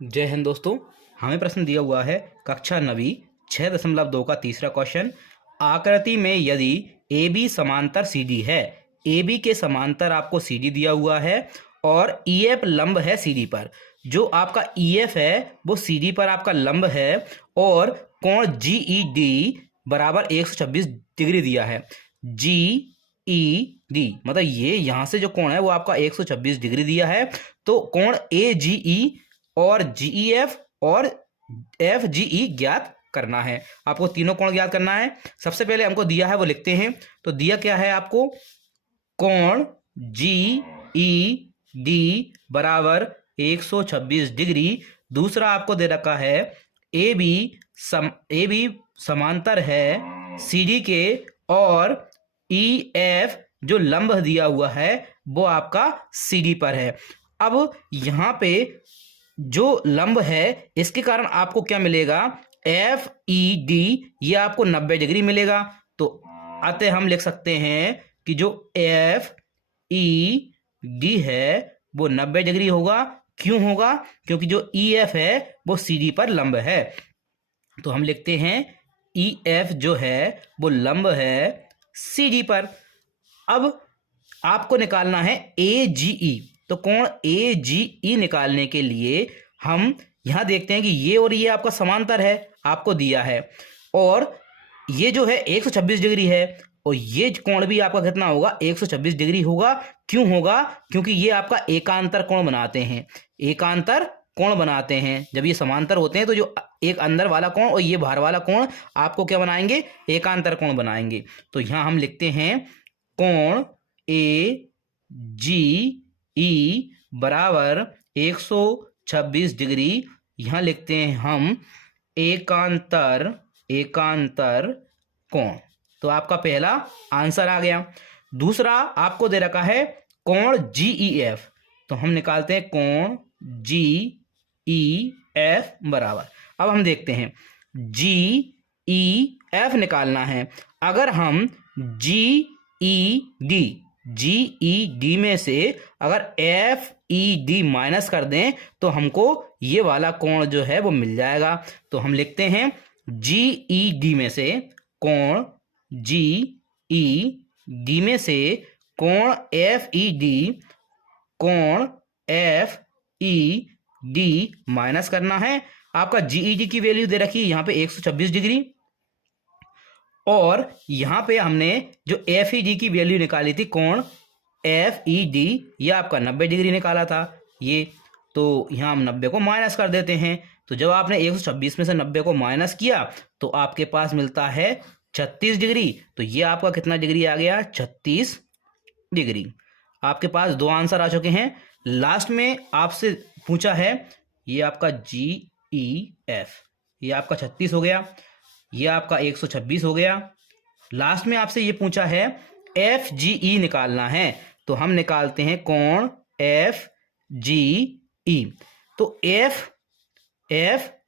जय हिंद दोस्तों। हमें प्रश्न दिया हुआ है कक्षा 9वीं 6.2 का तीसरा क्वेश्चन। आकृति में यदि ए बी समांतर सी डी है, ए बी के समांतर आपको सी डी दिया हुआ है और ई एफ लंब है सी डी पर। जो आपका ई एफ है वो सी डी पर आपका लंब है और कोण जी ई डी बराबर 126 डिग्री दिया है। जी ई डी मतलब ये यहाँ से जो कोण है वो आपका 126 डिग्री दिया है। तो कोण ए जी ई और जीई एफ और एफ जीई ज्ञात करना है। आपको तीनों कोण ज्ञात करना है। सबसे पहले हमको दिया है वो लिखते हैं। तो दिया क्या है आपको, कोण जीई डी बराबर 126 डिग्री। दूसरा आपको दे रखा है ए बी समांतर है सी डी के और ई एफ जो लंब दिया हुआ है वो आपका सी डी पर है। अब यहाँ पे जो लंब है इसके कारण आपको क्या मिलेगा, एफ ई डी, ये आपको 90 डिग्री मिलेगा। तो अतः हम लिख सकते हैं कि जो एफ ई डी है वो 90 डिग्री होगा। क्यों होगा? क्योंकि जो ई एफ है वो सी डी पर लंब है। तो हम लिखते हैं ई एफ जो है वो लंब है सी डी पर। अब आपको निकालना है ए जी ई। तो कोण ए जी ई निकालने के लिए हम यहां देखते हैं कि ये और ये आपका समांतर है, आपको दिया है, और ये जो है 126 डिग्री है और ये कोण भी आपका कितना होगा, 126 डिग्री होगा। क्यों होगा? क्योंकि ये आपका एकांतर कोण बनाते हैं। एकांतर कोण बनाते हैं जब ये समांतर होते हैं, तो जो एक अंदर वाला कोण और ये बाहर वाला कोण आपको क्या बनाएंगे, एकांतर कोण बनाएंगे। तो यहां हम लिखते हैं कोण ए जी ई बराबर 126 डिग्री। यहां लिखते हैं हम एकांतर कोण। तो आपका पहला आंसर आ गया। दूसरा आपको दे रखा है कोण जी ई एफ। तो हम निकालते हैं कोण जी ई एफ बराबर, अब हम देखते हैं जी ई एफ निकालना है। अगर हम जी ई डी में से अगर एफ ई डी माइनस कर दें तो हमको ये वाला कोण जो है वो मिल जाएगा। तो हम लिखते हैं जी ई डी में से कोण जी ई डी में से कोण एफ ई डी माइनस करना है। आपका जीई डी की वैल्यू दे रखी है यहाँ पे 126 डिग्री, और यहां पे हमने जो एफ ई डी की वैल्यू निकाली थी, कोण एफ ई डी, ये आपका 90 डिग्री निकाला था ये। तो यहां हम 90 को माइनस कर देते हैं। तो जब आपने 126 में से 90 को माइनस किया तो आपके पास मिलता है 36 डिग्री। तो ये आपका कितना डिग्री आ गया, 36 डिग्री। आपके पास दो आंसर आ चुके हैं। लास्ट में आपसे पूछा है ये आपका जी ई एफ, ये आपका 36 हो गया, ये आपका 126 हो गया। लास्ट में आपसे ये पूछा है एफ जी ई निकालना है। तो हम निकालते हैं कोण एफ जी ई। तो एफ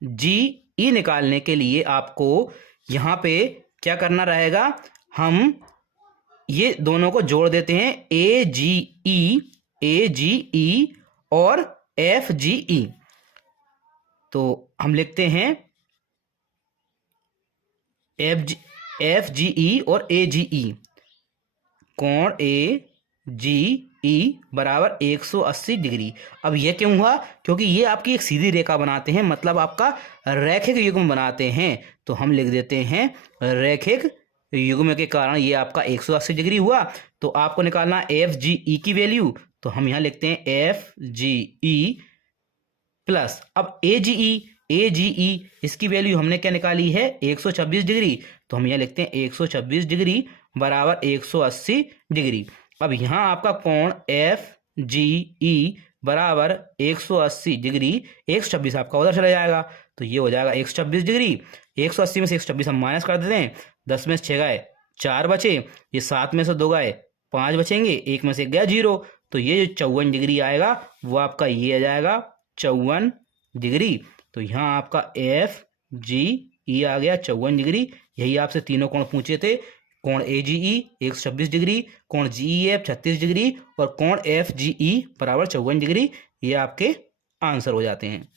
जी ई निकालने के लिए आपको यहां पे क्या करना रहेगा, हम ये दोनों को जोड़ देते हैं, ए जी ई और एफ जी ई। तो हम लिखते हैं एफ जी ई और ए जी ई। कोण ए जी ई बराबर 180 डिग्री। अब यह क्यों हुआ? क्योंकि ये आपकी एक सीधी रेखा बनाते हैं, मतलब आपका रैखिक युग्म बनाते हैं। तो हम लिख देते हैं रैखिक युग्म के कारण ये आपका 180 डिग्री हुआ। तो आपको निकालना एफ जी ई की वैल्यू। तो हम यहां लिखते हैं एफ जी ई प्लस, अब ए जी ई इसकी वैल्यू हमने क्या निकाली है, 126 डिग्री। तो हम यहाँ लिखते हैं 126 डिग्री बराबर 180 डिग्री। अब यहाँ आपका कोण एफ जी ई बराबर 180 डिग्री, 126 आपका उधर चला जाएगा। तो ये हो जाएगा 126 डिग्री। 180 में से 126 हम माइनस कर देते हैं। 10 में से 6 गए 4 बचे, ये 7 में से 2 गए 5 बचेंगे, 1 में से गया 0। तो ये जो 54 डिग्री आएगा वो आपका ये आ जाएगा 54 डिग्री। तो यहाँ आपका एफ जी ई आ गया 54 डिग्री। यही आपसे तीनों कोण पूछे थे, कोण ए जी ई 126 डिग्री, कोण जी ई एफ 36 डिग्री और कोण एफ जी ई बराबर 54 डिग्री। ये आपके आंसर हो जाते हैं।